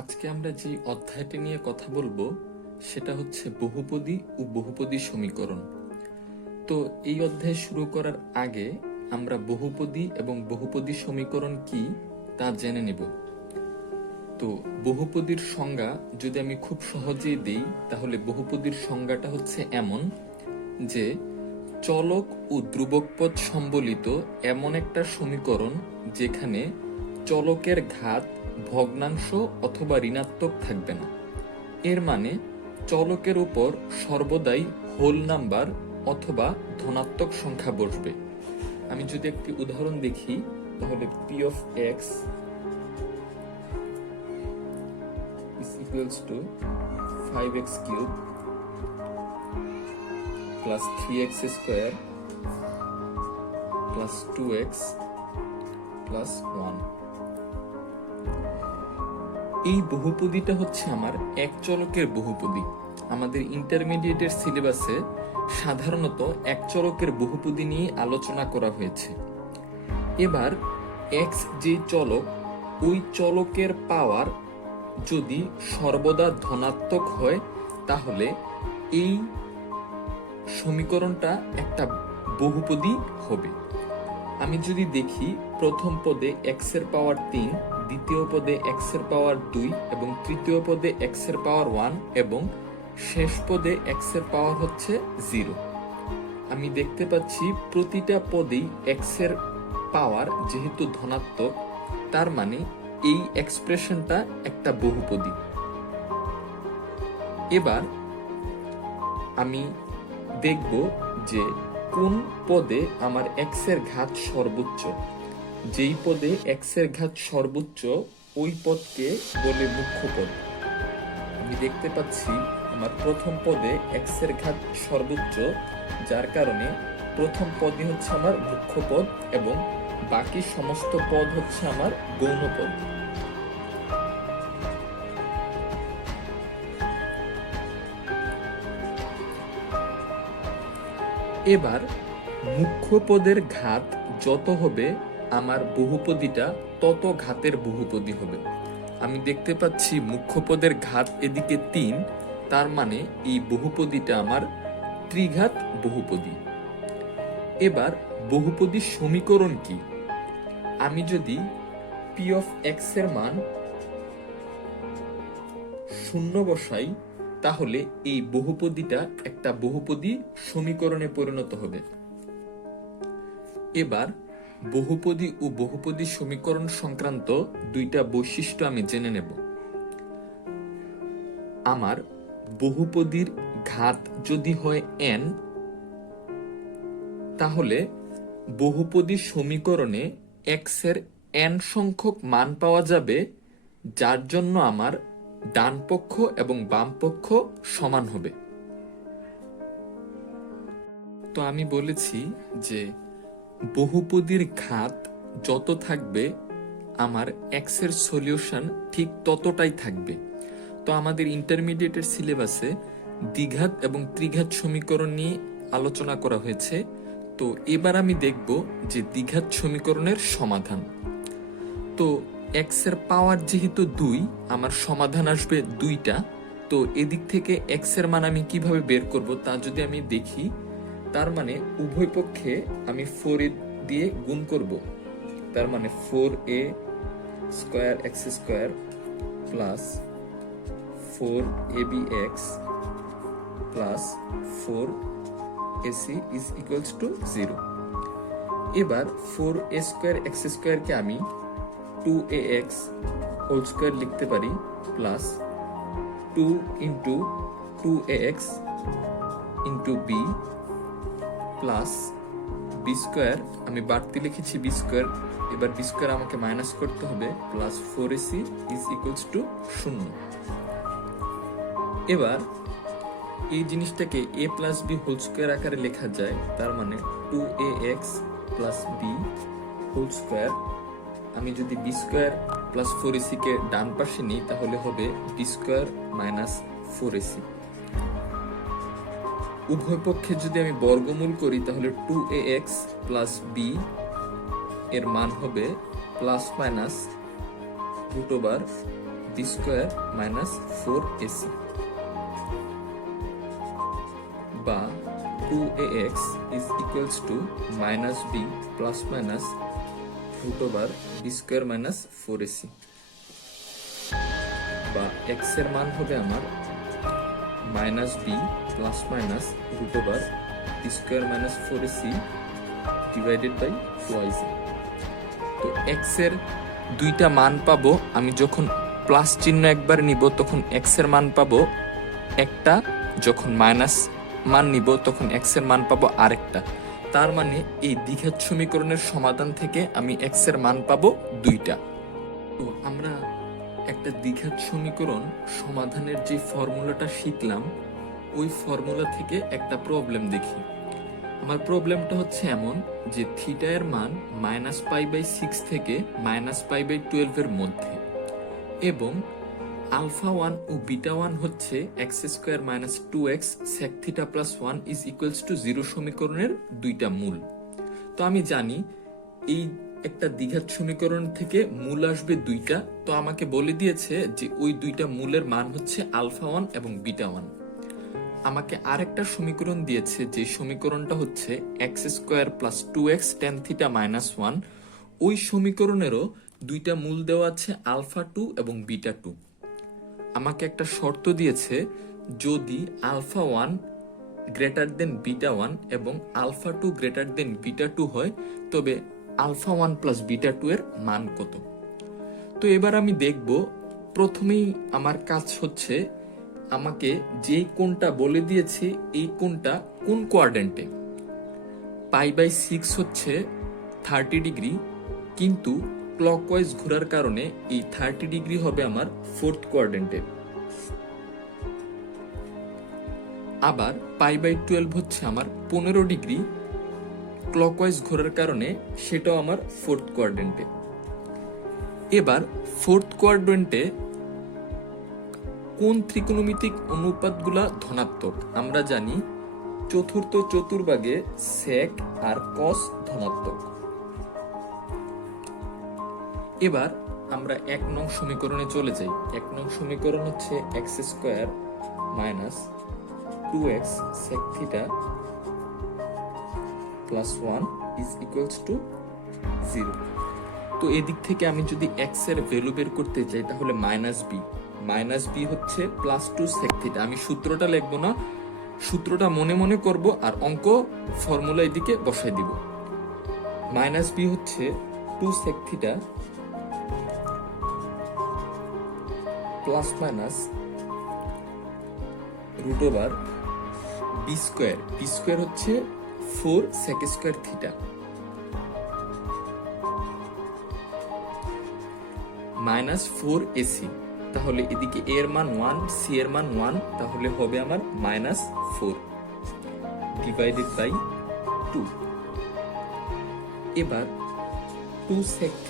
আজকে আমরা যে অধ্যায়টি নিয়ে কথা বলবো সেটা হচ্ছে বহুপদী ও বহুপদী সমীকরণ। তো এই অধ্যায় শুরু করার আগে আমরা বহুপদী এবং বহুপদী সমীকরণ কি তা জেনে নেব। তো বহুপদীর সংজ্ঞা যদি আমি খুব সহজেই দেই তাহলে বহুপদীর সংজ্ঞাটা হচ্ছে এমন যে চলক ও ধ্রুবক পদ সম্বলিত এমন একটা সমীকরণ যেখানে চলকের ঘাত ভগ্নাংশ অথবা ঋণাত্মক থাকবে না। এর মানে চলকের উপর সর্বদাই হোল নাম্বার অথবা ধনাত্মক সংখ্যা বসবে। আমি যদি একটি উদাহরণ দেখি তাহলে p of x is equals to 5x cube plus 3x square plus 2x plus 1। এই বহুপদীটা হচ্ছে আমার এক চলকের বহুপদী। আমাদের ইন্টারমিডিয়েটের সিলেবাসে সাধারণত এক চলকের বহুপদী নিয়ে আলোচনা করা হয়েছে। এবার এক্স যে চলক, ওই চলকের পাওয়ার যদি সর্বদা ধনাত্মক হয় তাহলে এই সমীকরণটা একটা বহুপদী হবে। আমি যদি দেখি প্রথম পদে এক্স এর পাওয়ার 3, দ্বিতীয় পদে এক্স এর পাওয়ার 2 এবং তৃতীয় পদে এক্স এর পাওয়ার 1 এবং শেষ পদে এক্স এর পাওয়ার হচ্ছে 0। আমি দেখতে পাচ্ছি প্রতিটা পদেই এক্স এর পাওয়ার যেহেতু ধনাত্মক, তার মানে এই এক্সপ্রেশনটা একটা বহুপদী। এবার আমি দেখব যে কোন পদে আমার এক্স এর ঘাত সর্বোচ্চ। যেই পদে এক্স এর ঘাত সর্বোচ্চ ওই পদকে বলে মুখ্য পদ। আমি দেখতে পাচ্ছি আমার প্রথম পদে এক্স এর ঘাত সর্বোচ্চ, যার কারণে প্রথম পদই হচ্ছে আমার মুখ্য পদ এবং বাকি সমস্ত পদ হচ্ছে আমার গৌণ পদ। এবার মুখ্য পদের ঘাত যত হবে আমার বহুপদীটা তত ঘাতের বহুপদী হবে। আমি দেখতে পাচ্ছি মুখ্য পদের ঘাত এদিকে 3, তার মানে এই বহুপদীটা আমার ত্রিঘাত বহুপদী। এবার বহুপদী সমীকরণ কি? আমি যদি p of x এর মান 0 বসাই তাহলে এই বহুপদীটা একটা বহুপদী সমীকরণে পরিণত হবে। এবার বহুপদী ও বহুপদী সমীকরণ সংক্রান্ত দুইটা বৈশিষ্ট্য আমি জেনে নেব। আমার বহুপদীর ঘাত যদি হয় n, তাহলে বহুপদী সমীকরণে x এর n সংখ্যক মান পাওয়া যাবে, যার জন্য আমার ডান পক্ষ এবং বাম পক্ষ সমান হবে। তো আমি বলেছি যে বহুপদীর ঘাত যত থাকবে আমার এক্স এর সলিউশন ঠিক ততটাই থাকবে। তো আমাদের ইন্টারমিডিয়েটের সিলেবাসে দ্বিঘাত এবং ত্রিঘাত সমীকরণ নিয়ে আলোচনা করা হয়েছে। তো এবার আমি দেখব যে দ্বিঘাত সমীকরণের সমাধান। তো এক্স এর পাওয়ার যেহেতু 2, আমার সমাধান আসবে 2টা। তো এদিক থেকে এক্স এর মান আমি কিভাবে বের করব তা যদি আমি দেখি, তার মানে উভয় পক্ষে আমি 4 দিয়ে গুণ করব। তার মানে 4a square x square plus 4abx plus 4ac is equals to 0। এবার 4a স্কয়ার এক্স স্কয়ারকে আমি 2ax হোল স্কয়ার লিখতে পারি plus 2 into 2ax into b plus b square, আমি বাড়তি লিখেছি বি স্কয়ার, এবার বি স্কয়ার আমাকে মাইনাস করতে হবে, plus 4ac is equals to 0। এবার এই জিনিসটাকে a plus b whole square আকারে লেখা যায়, তার মানে 2ax plus b whole square. আমি যদি বি স্কয়ার প্লাস 4ac কে ডান পাশে নিই তাহলে হবে বি স্কয়ার মাইনাস 4ac। উভয় পক্ষে যদি আমি বর্গমূল করি তাহলে 2ax প্লাস b এর মান হবে plus minus root over B square minus 4ac বা 2ax is equals to minus b plus minus root over b square minus 4ac বা x এর মান হবে আমার minus b plus minus root over b square minus 4ac divided by 2ac। তো x এর দুইটা মান পাবো, আমি যখন প্লাস চিহ্ন একবার নিব তখন x এর মান পাবো একটা, যখন মাইনাস মান নিব তখন x এর মান পাবো আরেকটা। তার মানে এই দ্বিঘাত সমীকরণের সমাধান থেকে আমি x এর মান পাবো দুইটা। তো আমরা একটা দ্বিঘাত সমীকরণ সমাধানের যে ফর্মুলাটা শিখলাম ওই ফর্মুলা থেকে একটা প্রবলেম দেখি। আমার প্রবলেমটা হচ্ছে এমন যে থিটা এর মান -π/6 থেকে -π/12 এর মধ্যে এবং আলফা 1 ও বিটা 1 হচ্ছে x² - 2x sec θ + 1 = 0 সমীকরণের দুইটা মূল। তো আমি জানি এই একটা দ্বিঘাত সমীকরণ থেকে মূল আসবে দুইটা, তো আমাকে বলে দিয়েছে যে ওই দুইটা মূলের মান হচ্ছে আলফা 1 এবং বিটা 1। আমাকে আরেকটা সমীকরণ দিয়েছে যে সমীকরণটা হচ্ছে x² + 2x tan θ - 1। ওই সমীকরণেরও দুইটা মূল দেওয়া আছে আলফা 2 এবং বিটা 2। আমাকে একটা শর্ত দিয়েছে, যদি আলফা 1 গ্রেটার দেন বিটা 1 এবং আলফা 2 গ্রেটার দেন বিটা 2 হয় তবে আলফা 1 প্লাস বিটা 2 এর মান কত। তো এবার আমি দেখব, প্রথমেই আমার কাজ হচ্ছে আমাকে যে কোণটা বলে দিয়েছে এই কোণটা কোন কোয়াড্রেন্টে। π/6 হচ্ছে 30 ডিগ্রি, কিন্তু ক্লকওয়াইজ ঘোরার কারণে এই 30 ডিগ্রি হবে আমার ফোর্থ কোয়াড্রেন্টে। আবার π/12 হচ্ছে আমার 15 ডিগ্রি, ক্লকওয়াইজ ঘোরার কারণে সেটাও আমার ফোর্থ কোয়াড্রেন্টে। এবার ফোর্থ কোয়াড্রেন্টে কোন ত্রিকোণমিতিক অনুপাতগুলা ধনাত্মক? আমরা জানি চতুর্থ চতুর্ভাগে সেক আর কস ধনাত্মক। এবার আমরা 1 নং সমীকরণে চলে যাই। 1 নং সমীকরণ হচ্ছে x² - 2x sec θ + 1 = 0। তো এদিক থেকে আমি যদি x এর ভ্যালু বের করতে চাই তাহলে -b হচ্ছে +2 sec θ। আমি সূত্রটা লিখব না, সূত্রটা মনে মনে করব আর অঙ্ক ফর্মুলা এদিকে বসাই দিব। -b হচ্ছে 2 sec θ plus minus root over B square হচ্ছে 4 sec² θ মাইনাস 4ac। তাহলে এদিকে a এর মান 1, c এর মান 1, তাহলে হবে আমার -4 ডিভাইডেড বাই 2। এবার 2 sec θ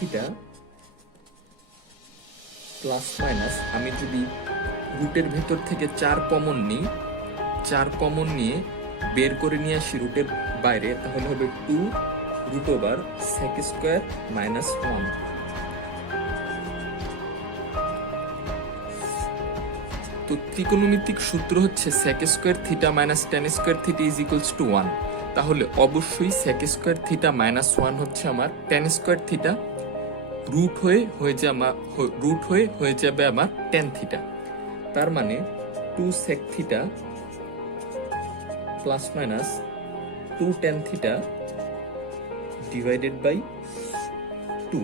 প্লাস মাইনাস, আমি যদি রুটের ভেতর থেকে 4 কমন নিই, 4 কমন নিয়ে বের করে নিয়ে আসি রুটের বাইরে, তাহলে হবে 2 রুট ওভার sec² - 1। তো ত্রিকোণমিতিক সূত্র হচ্ছে sec² θ - tan² θ = 1। তাহলে অবশ্যই sec² θ - 1 হচ্ছে আমার tan² θ, রুট হয়ে যাবে আমার tan θ। তার মানে 2 sec θ plus minus 2 tan θ divided by 2।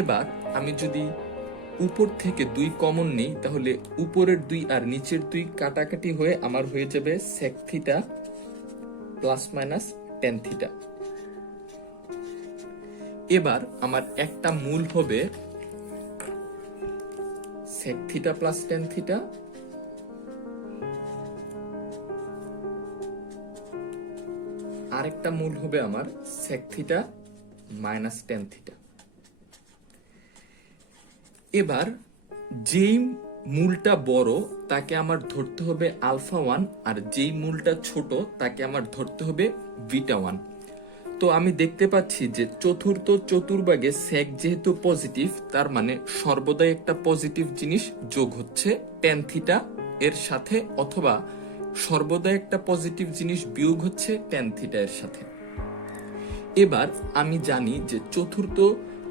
এবার আমি যদি উপর থেকে 2 কমন নিই তাহলে উপরের 2 আর নিচের 2 কাটাকাটি হয়ে আমার হয়ে যাবে sec θ প্লাস মাইনাস tan θ। এবার আমার একটা মূল হবে sec θ প্লাস tan θ, আরেকটা মূল হবে আমার sec θ মাইনাস tan θ। এবার যেই মূলটা বড় তাকে আমার ধরতে হবে আলফা 1 আর যেই মূলটা ছোট তাকে আমার ধরতে হবে বিটা 1। তো আমি দেখতে পাচ্ছি যে চতুর্থ চতুর্ভাগে সেক যেহেতু পজিটিভ, তার মানে সর্বদাই একটা পজিটিভ জিনিস যোগ হচ্ছে ট্যান থিটা এর সাথে, অথবা সর্বদাই একটা পজিটিভ জিনিস বিয়োগ হচ্ছে ট্যান থিটা এর সাথে। এবার আমি জানি যে চতুর্থ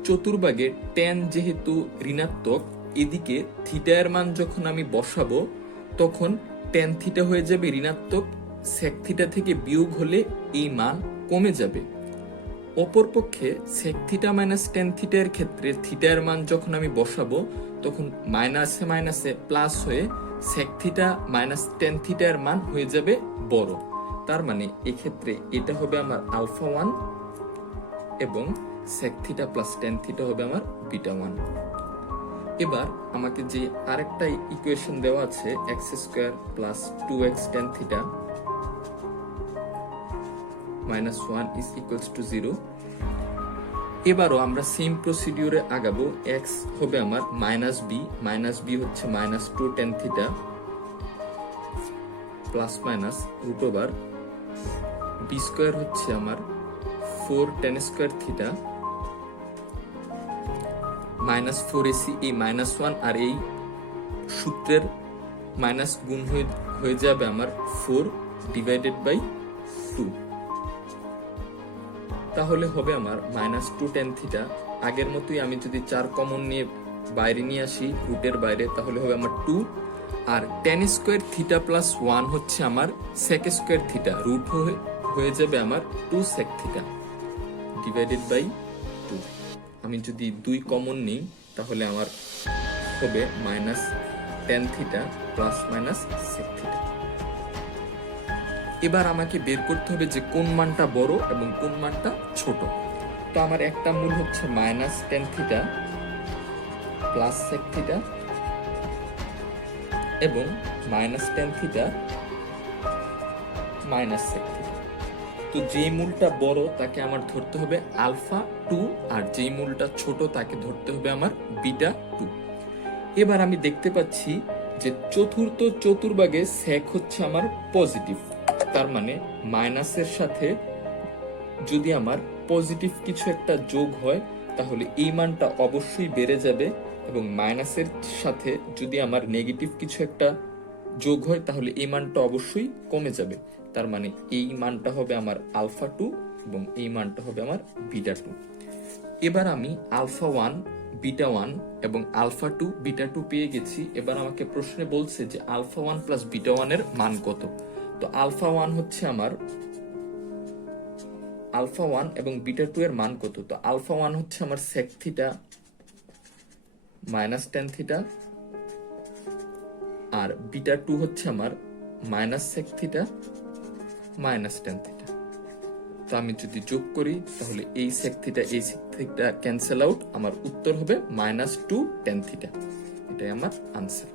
চতুর্ভাগে ট্যান যেহেতু ঋণাত্মক, এদিকে থিটা এর মান যখন আমি বসাবো তখন ট্যান থিটা হয়ে যাবে ঋণাত্মক, সেক থিটা থেকে বিয়োগ হলে এই মান কমে যাবে। অপরপক্ষে sec theta minus tan theta এর ক্ষেত্রে থিটা এর মান যখন আমি বসাবো তখন মাইনাসে মাইনাসে প্লাস হয়ে sec theta minus tan theta এর মান হয়ে যাবে বড়। তার মানে এক্ষেত্রে এটা হবে আমার আলফা 1 এবং sec theta plus tan theta হবে আমার বিটা 1। এবার আমাকে যে আরেকটা ইকুয়েশন দেওয়া আছে x square plus 2x tan theta minus 1 is equals to 0, এবারও আমরা সেম প্রসিডিউরে আগাবো। এক্স হবে আমার মাইনাস বি হচ্ছে minus 2 tan theta plus minus root over B square হচ্ছে আমার 4 tan square theta minus 4ac, এই মাইনাস 1 আর এই সূত্রের মাইনাস গুণ হয়ে যাবে আমার 4 ডিভাইডেড বাই 2, তাহলে হবে আমার মাইনাস 2 ট্যান থিটা। আগের মতোই আমি যদি 4 কমন নিয়ে বাইরে নিয়ে আসি রুটের বাইরে, তাহলে হবে আমার 2, আর ট্যান স্কোয়ার থিটা প্লাস 1 হচ্ছে আমার সেক স্কোয়ার থিটা, রুট হয়ে যাবে আমার 2 সেক থিটা ডিভাইডেড বাই 2। আমি যদি 2 কমন নিই তাহলে আমার হবে minus tan theta plus minus sec theta. এবার আমাকে বের করতে হবে যে কোন মানটা বড় এবং কোন মানটা ছোট। তো আমার একটা মূল হচ্ছে minus tan theta plus sec theta এবং minus tan theta minus sec theta. তো যেই মূলটা বড় তাকে আমার ধরতে হবে আলফা 2, আর যেই মূলটা ছোট তাকে ধরতে হবে আমার বিটা 2। এবার আমি দেখতে পাচ্ছি যে চতুর্থ চতুর্ভাগে সেক হচ্ছে আমার পজিটিভ, তার মানে মাইনাসের সাথে যদি আমার পজিটিভ কিছু একটা যোগ হয় তাহলে এই মানটা অবশ্যই বেড়ে যাবে, এবং মাইনাসের সাথে যদি আমার নেগেটিভ কিছু একটা যোগ হয় তাহলে এই মানটা অবশ্যই কমে যাবে। তার মানে এই মানটা হবে আমার আলফা 2 এবং এই মানটা হবে আমার বিটা 2। এবার আমি আলফা 1 বিটা 1 এবং আলফা 2 বিটা 2 পেয়ে গেছি। এবার আমাকে প্রশ্নে বলছে যে আলফা 1 প্লাস বিটা 1 এর মান কত। তো আলফা 1 হচ্ছে আমার আলফা 1 এবং বিটা 2 এর মান কত। তো আলফা 1 হচ্ছে আমার sec theta minus tan theta, আর বিটা 2 হচ্ছে আমার minus sec theta minus tan theta. তো আমি যদি যোগ করি তাহলে এই সেক থিটা এই সেক থিটা ক্যান্সেল আউট, আমার উত্তর হবে -2 ট্যান থিটা। এটাই আমার আনসার।